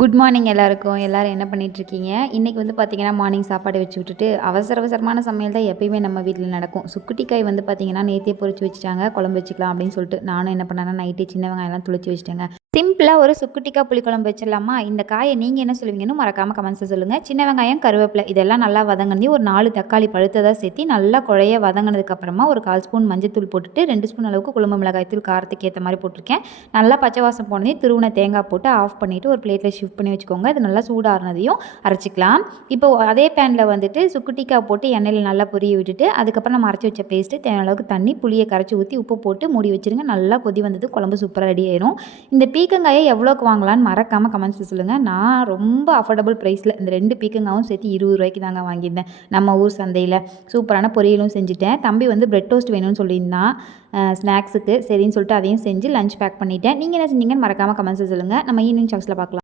Good morning எல்லாருக்கும். எல்லாரும் என்ன பண்ணிகிட்ருக்கீங்க? இன்றைக்கி வந்து பார்த்திங்கன்னா மார்னிங் சாப்பாடு வச்சு விட்டுட்டு அவசரமான சமையல் தான் எப்பயுமே நம்ம வீட்டில் நடக்கும். சுக்குட்டிக்காய் வந்து பார்த்திங்கன்னா நேற்றே பொரிச்சு வச்சுட்டாங்க, குழம்பு வச்சுக்கலாம் அப்படின்னு சொல்லிட்டு நானும் என்ன பண்ணேன்னா நைட்டே சின்ன வெங்காயம்லாம் துளிச்சி வச்சுட்டேங்க. சிம்பிளாக ஒரு சுக்குட்டிக்காய் புளிக்குழம்பு வச்சிடலாமா? இந்த காயை நீங்கள் என்ன சொல்லுவீங்கன்னு மறக்காமல் கமெண்ட்ஸை சொல்லுங்கள். சின்ன வெங்காயம், கருவேப்பிலை இதெல்லாம் நல்லா வதங்கி ஒரு 4 தக்காளி பழுத்ததாக சேர்த்து நல்லா குழைய வதங்கினதுக்கப்புறமா ஒரு 1/4 ஸ்பூன் மஞ்சத்தூள் போட்டுட்டு 2 ஸ்பூன் அளவுக்கு குழம்பு மிளகாய் தூள் காரத்துக்கு ஏற்ற மாதிரி போட்டிருக்கேன். நல்லா பச்சை வாசம் போனதே துருவின தேங்காய் போட்டு ஆஃப் பண்ணிவிட்டு ஒரு பிளேட்டில் ஷிஃப்ட் பண்ணி வச்சுக்கோங்க. இது நல்லா சூடாறினதையும் அரைச்சிக்கலாம். இப்போ அதே பேனில் வந்துட்டு சுக்குட்டிக்காய் போட்டு எண்ணெயில் நல்லா பொரிய விட்டுட்டு அதுக்கப்புறம் நம்ம அரைச்சி வச்ச பேஸ்ட்டு தேவையான அளவுக்கு தண்ணி புளியை கரைச்சி ஊற்றி உப்பு போட்டு மூடி வச்சுருங்க. நல்லா கொதி வந்தது குழம்பு சூப்பராக ரெடி ஆயிரும். இந்த பீக்கங்காயை எவ்வளோக்கு வாங்கலான்னு மறக்காமல் கமெண்ட்ஸில் சொல்லுங்கள். நான் ரொம்ப அஃபோர்டபுள் ப்ரைஸில் இந்த 2 பீக்கங்காவும் சேர்த்து 20 ரூபாய்க்கு தாங்க வாங்கியிருந்தேன் நம்ம ஊர் சந்தையில். சூப்பரான பொரியலும் செஞ்சுட்டேன். தம்பி வந்து பிரெட் டோஸ்ட் வேணும்னு சொல்லியிருந்தான் ஸ்நாக்ஸுக்கு. சரின்னு சொல்லிட்டு அதையும் செஞ்சு லஞ்ச் பேக் பண்ணிவிட்டேன். நீங்கள் என்ன செஞ்சீங்கன்னு மறக்காமல் கமெண்ட்ஸில் சொல்லுங்கள். நம்ம ஈவினிங் சாக்ஸில் பார்க்கலாம்.